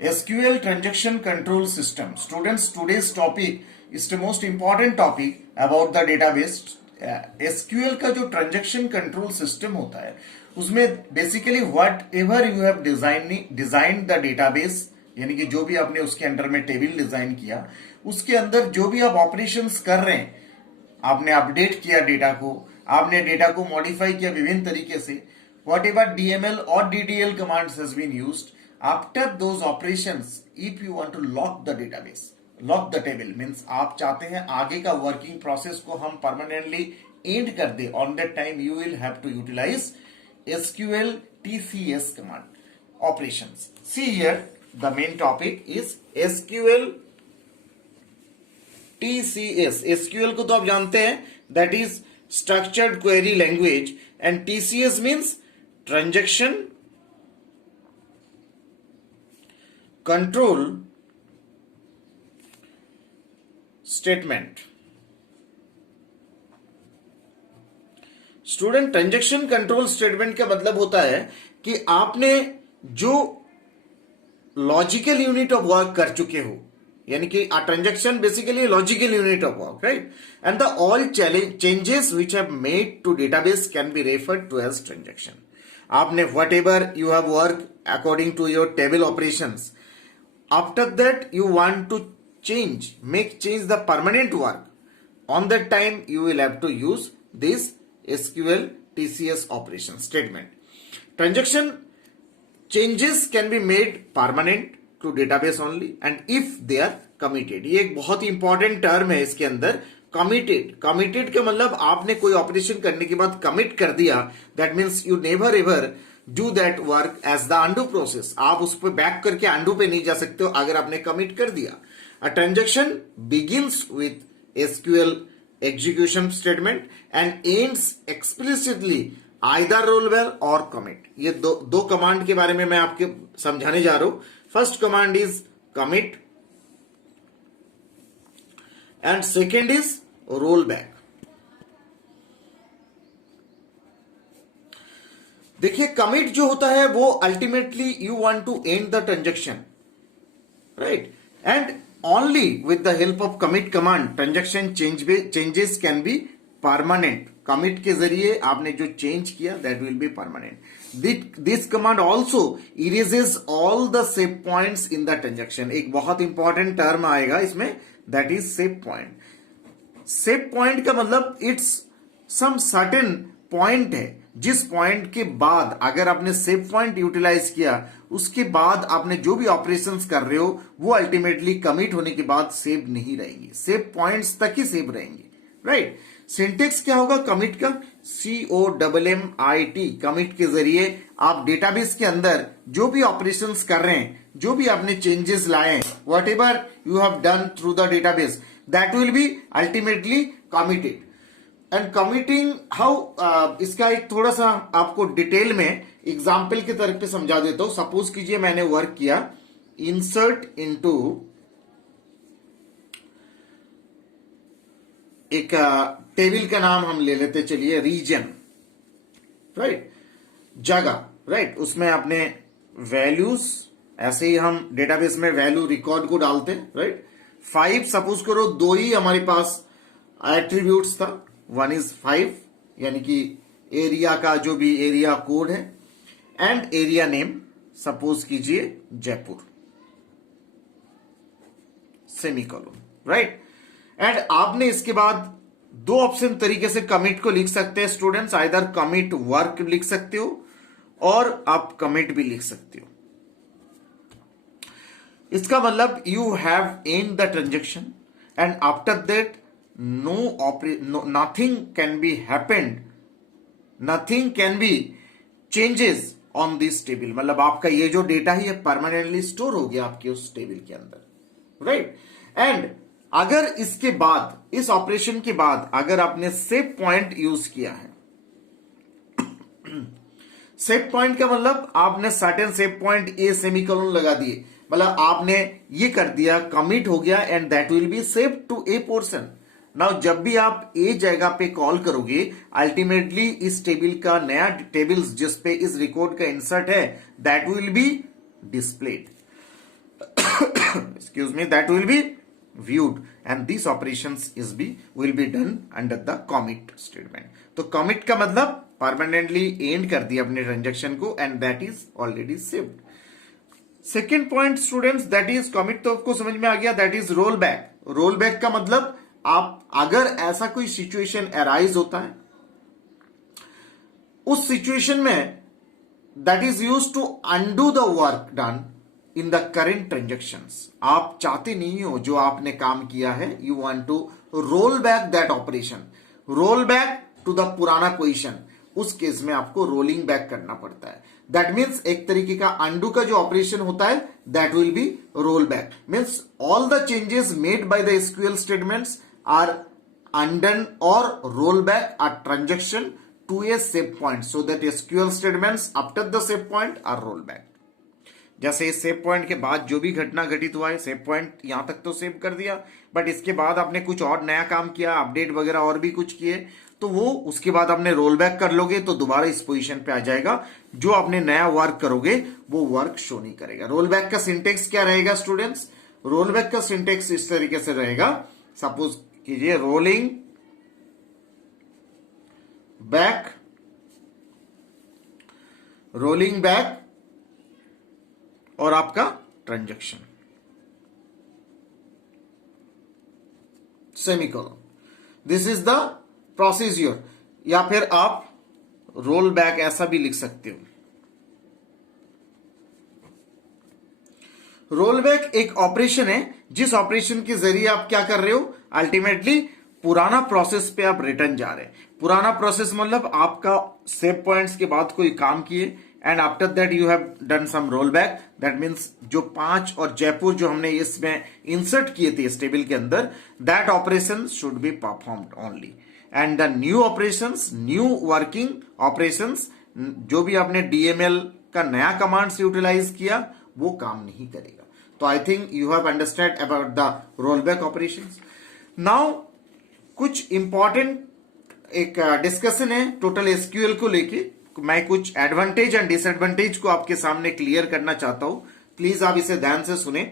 SQL transaction control system. Students, today's topic is the most important topic about the database. SQL का जो transaction control system होता है उसमें basically what ever you have design the database, यानी कि जो भी आपने उसके अंडर में टेबल डिजाइन किया उसके अंदर जो भी आप ऑपरेशंस कर रहे हैं, आपने अपडेट किया डेटा को, आपने डेटा को मॉडिफाई किया विभिन्न तरीके से, वॉट एवर DML और DDL commands has been used after those operations, if you want to lock the database, lock the table means आप चाहते हैं आगे का वर्किंग प्रोसेस को हम परमानेंटली एंड कर दे, on that time you will have to utilize SQL TCS command operations. See here, the main topic is SQL TCS. SQL को तो आप जानते हैं, that is structured query language, and TCS means transaction control statement. Student, transaction control statement का मतलब होता है कि आपने जो लॉजिकल यूनिट ऑफ वर्क कर चुके हो, यानी कि transaction basically logical unit of work, right, and the all changes which have made to database can be referred to as transaction. आपने whatever you have work according to your table operations, after that you want to make change the permanent work, on that time you will have to use this SQL TCS operation statement. Transaction changes can be made permanent to database only and if they are committed. ये एक बहुत ही important term है इसके अंदर, committed का मतलब आपने कोई ऑपरेशन करने के बाद कमिट कर दिया, that means you never ever do that work as the undo process. आप उस पर बैक करके अंडू पे नहीं जा सकते हो अगर आपने कमिट कर दिया. A transaction begins with SQL execution statement and ends explicitly either rollback or commit. ये दो कमांड के बारे में मैं आपके समझाने जा रहा हूं. First command is commit and second is rollback. देखिए, कमिट जो होता है वो ultimately you want to end the transaction, right, and only with the help of commit command transaction changes can be permanent. commit के जरिए आपने जो change किया that will be permanent. This command also erases all the save points in the transaction. एक बहुत important term आएगा इसमें, that is save point. save point का मतलब it's some certain point है जिस पॉइंट के बाद अगर आपने सेव पॉइंट यूटिलाइज किया उसके बाद आपने जो भी ऑपरेशंस कर रहे हो वो अल्टीमेटली कमिट होने के बाद सेव नहीं रहेंगे, सेव पॉइंट्स तक ही सेव रहेंगे, राइट. सिंटेक्स क्या होगा कमिट का? COMMIT. कमिट के जरिए आप डेटाबेस के अंदर जो भी ऑपरेशंस कर रहे हैं, जो भी आपने चेंजेस लाए हैं, what ever you have done through the database, that will be ultimately committed. And committing how, इसका एक थोड़ा सा आपको डिटेल में एग्जाम्पल के तरफ पे समझा देता हूं. सपोज कीजिए मैंने वर्क किया इंसर्ट इनटू एक टेबल का नाम हम ले लेते, चलिए रीजन, राइट, जगह, राइट. उसमें आपने वैल्यूज, ऐसे ही हम डेटाबेस में वैल्यू रिकॉर्ड को डालते हैं, राइट. 5 सपोज करो, 2 ही हमारे पास एट्रीब्यूट्स था. 1 is 5 यानी कि एरिया का जो भी एरिया कोड है, एंड एरिया नेम सपोज कीजिए जयपुर, सेमीकोलन, राइट. एंड आपने इसके बाद 2 ऑप्शन तरीके से कमिट को लिख सकते हैं स्टूडेंट्स, आइदर कमिट वर्क लिख सकते हो और आप कमिट भी लिख सकते हो. इसका मतलब you have and the transaction and after that nothing can be happened, nothing can be changes on this table. मतलब आपका ये जो डेटा है ये परमानेंटली स्टोर हो गया आपके उस टेबल के अंदर, राइट. एंड अगर इसके बाद, इस ऑपरेशन के बाद अगर आपने सेव पॉइंट यूज किया है, सेव पॉइंट का मतलब आपने certain save point A semicolon लगा दिए, मतलब आपने ये कर दिया, कमिट हो गया and that will be save to a portion. Now जब भी आप ए जगह पे कॉल करोगे, अल्टीमेटली इस टेबल का नया टेबल्स जिस पे इस रिकॉर्ड का इंसर्ट है that will be displayed. excuse me, that will be viewed and these operations will be done under the commit statement. तो commit का मतलब permanently end कर दिया अपने ट्रांजेक्शन को and that is already saved. Second point students, that is commit तो आपको समझ में आ गया, that is roll back. Roll back का मतलब आप अगर ऐसा कोई सिचुएशन अराइज होता है उस सिचुएशन में that is use to undo the work done in the current transactions. आप चाहते नहीं हो जो आपने काम किया है, you want to roll back that operation, roll back to the पुराना पोजीशन. उस केस में आपको रोलिंग बैक करना पड़ता है. दैट मीन्स एक तरीके का अंडू का जो ऑपरेशन होता है that will be roll back. Means all the changes made by the SQL statements are undone और roll back are transaction to a save point so that SQL statements after the save point are roll back. जैसे इस save point के बाद जो भी घटना घटित हुआ है, सेव पॉइंट यहां तक तो सेव कर दिया, बट इसके बाद आपने कुछ और नया काम किया, अपडेट वगैरह और भी कुछ किए, तो वो उसके बाद आपने रोल बैक कर लोगे तो दोबारा इस पोजीशन पे आ जाएगा. जो आपने नया वर्क करोगे वो वर्क शो नहीं करेगा. रोल बैक का सिंटेक्स क्या रहेगा स्टूडेंट्स? रोल बैक का सिंटेक्स इस तरीके से रहेगा. सपोज कीजिए रोलिंग बैक, रोलिंग बैक और आपका transaction semicolon. This is the procedure. या फिर आप रोल बैक ऐसा भी लिख सकते हो. रोल बैक एक ऑपरेशन है जिस ऑपरेशन के जरिए आप क्या कर रहे हो, अल्टीमेटली पुराना प्रोसेस पे आप रिटर्न जा रहे हैं. पुराना प्रोसेस मतलब आपका सेव पॉइंट्स के बाद कोई काम किए and after that you have done some roll back. That means जो 5 और जयपुर जो हमने इसमें इंसर्ट किए थे इस टेबल के अंदर, that operation should be performed only. And the new operations, new working operations, जो भी आपने डीएमएल का नया कमांड्स यूटिलाइज किया वो काम नहीं करेगा. तो आई think you have understand about the roll back operations. Now कुछ इंपॉर्टेंट एक डिस्कशन है टोटल एसक्यूएल को लेके. मैं कुछ एडवांटेज एंड डिसएडवांटेज को आपके सामने क्लियर करना चाहता हूं. प्लीज आप इसे ध्यान से सुने.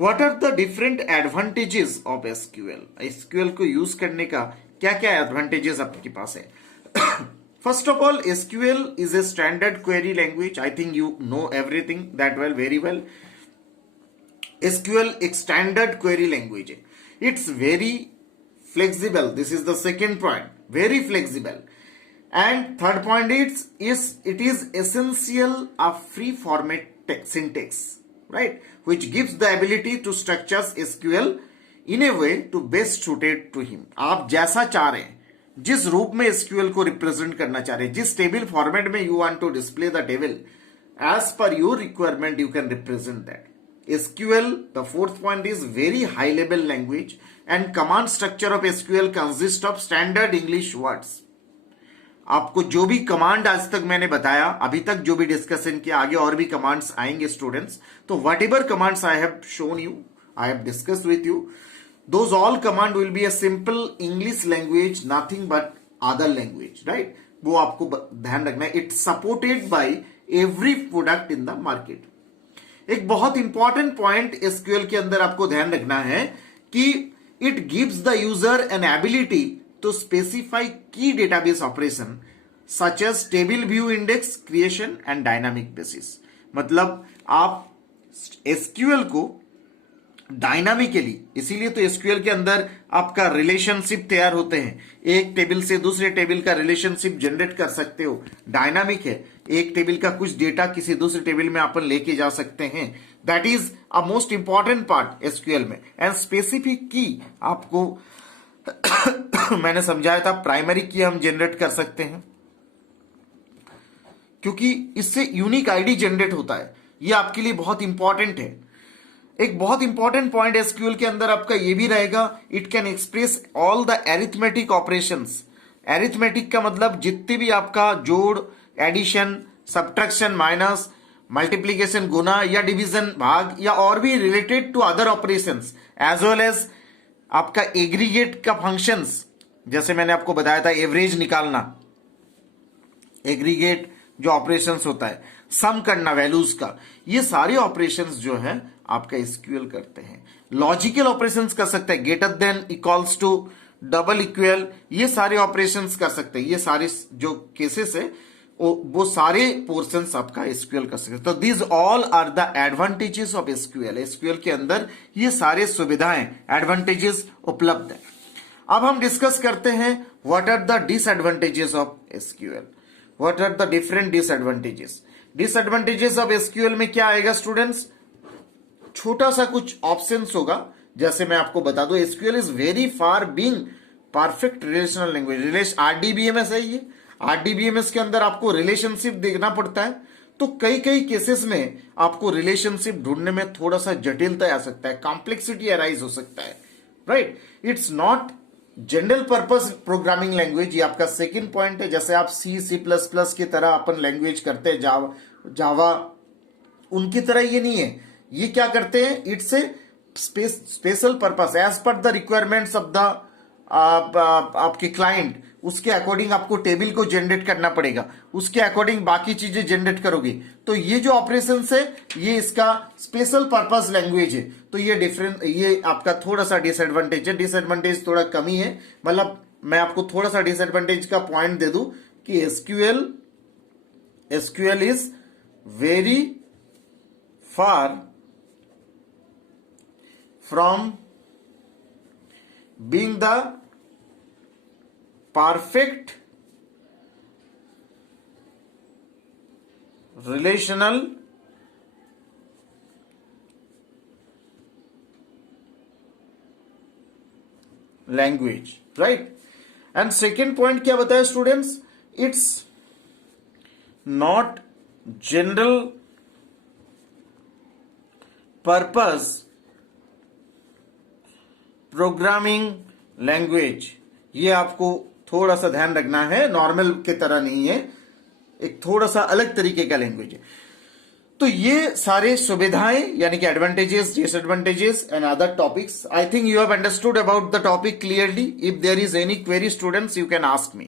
What are the different advantages of SQL? SQL को यूज करने का क्या क्या एडवांटेजेस आपके पास है? First of all, SQL is a standard query language. I think you know everything that well, very well. SQL एक स्टैंडर्ड क्वेरी लैंग्वेज है. It's very flexible. This is the second point. Very flexible. And third point is it is essential a free format syntax, right? Which gives the ability to structure SQL in a way to best suited to him. आप जैसा चाह रहे हैं, जिस रूप में SQL को represent करना चाह रहे हैं, जिस टेबल फॉर्मेट में you want to display the table, as per your requirement you can represent that. SQL, the fourth point is very high level language and command structure of SQL consists of standard English words. आपको जो भी command आज तक मैंने बताया, अभी तक जो भी डिस्कशन किया, आगे और भी कमांड्स आएंगे स्टूडेंट्स, तो what ever commands I have shown you, I have discussed with you, those all command will be a simple English language, nothing but other language, right? वो आपको ध्यान रखना है. It's supported by every product in the market. एक बहुत important point SQL के अंदर आपको ध्यान रखना है कि it gives the user an ability to specify key database operation such as table view index creation and dynamic basis. मतलब आप एसक्यूएल को डायनामिकली, इसीलिए तो एसक्यूएल के अंदर आपका रिलेशनशिप तैयार होते हैं. एक टेबल से दूसरे टेबल का रिलेशनशिप जनरेट कर सकते हो. डायनामिक है, एक टेबल का कुछ डेटा किसी दूसरे टेबल में अपन लेके जा सकते हैं. That is a most important part SQL में. एंड स्पेसिफिक की आपको मैंने समझाया था, प्राइमरी की हम जनरेट कर सकते हैं क्योंकि इससे यूनिक आईडी जनरेट होता है. ये आपके लिए बहुत इंपॉर्टेंट है. एक बहुत इंपॉर्टेंट पॉइंट एसक्यूएल के अंदर आपका ये भी रहेगा, it can express all the arithmetic operations. Arithmetic का मतलब जितने भी आपका जोड़, एडिशन, सब्ट्रैक्शन, माइनस, मल्टीप्लीकेशन, गुना या डिवीजन, भाग, या और भी related to other operations, as well as आपका एग्रीगेट का फंक्शंस. जैसे मैंने आपको बताया था एवरेज निकालना, एग्रीगेट जो ऑपरेशंस होता है, सम करना वैल्यूज का, ये सारे ऑपरेशंस जो है आपका एसक्यूएल करते हैं। लॉजिकल ऑपरेशंस कर सकते हैं, greater than, equals to, double equal, ये सारे ऑपरेशंस कर सकते हैं। ये सारे जो केसेस है वो सारे पोर्शंस आपका एसक्यूएल कर सकते हैं। तो these all are the advantages of SQL. SQL के अंदर ये सारे सुविधाएं, एडवांटेजेस उपलब्ध है। अब हम डिस्कस करते हैं what are the disadvantages of SQL. What are the different disadvantages. Disadvantages of SQL में क्या आएगा स्टूडेंट्स, छोटा सा कुछ ऑप्शंस होगा। जैसे मैं आपको बता दूं, SQL is very far being perfect relational language. RDBMS है ये। आरडीबीएमएस के अंदर आपको रिलेशनशिप देखना पड़ता है, तो कई कई केसेस में आपको रिलेशनशिप ढूंढने में थोड़ा सा जटिलता आ सकता है, कॉम्प्लेक्सिटी अराइज हो सकता है, right. It's not general purpose programming language. ये आपका सेकंड पॉइंट है। जैसे आप C++ की तरह अपन लैंग्वेज करते हैं, जावा उनकी तरह ये नहीं है। ये क्या करते हैं, it's a special purpose as per the requirements of the आपके क्लाइंट। उसके अकॉर्डिंग आपको टेबल को जनरेट करना पड़ेगा, उसके अकॉर्डिंग बाकी चीजें जनरेट करोगे। तो ये जो ऑपरेशन है ये इसका स्पेशल पर्पस लैंग्वेज है। तो ये डिफरेंट, ये आपका थोड़ा सा डिसएडवांटेज है। डिसएडवांटेज थोड़ा कमी है, मतलब मैं आपको थोड़ा सा डिसएडवांटेज का पॉइंट दे दूं कि SQL is very far from being the perfect relational language, right. And second point क्या बताया students, it's not general purpose programming language. ये आपको थोड़ा सा ध्यान रखना है, नॉर्मल के तरह नहीं है, एक थोड़ा सा अलग तरीके का लैंग्वेज है। तो ये सारे सुविधाएं यानी कि advantages, disadvantages and other topics. I think you have understood about the topic clearly. If there is any query students, you can ask me.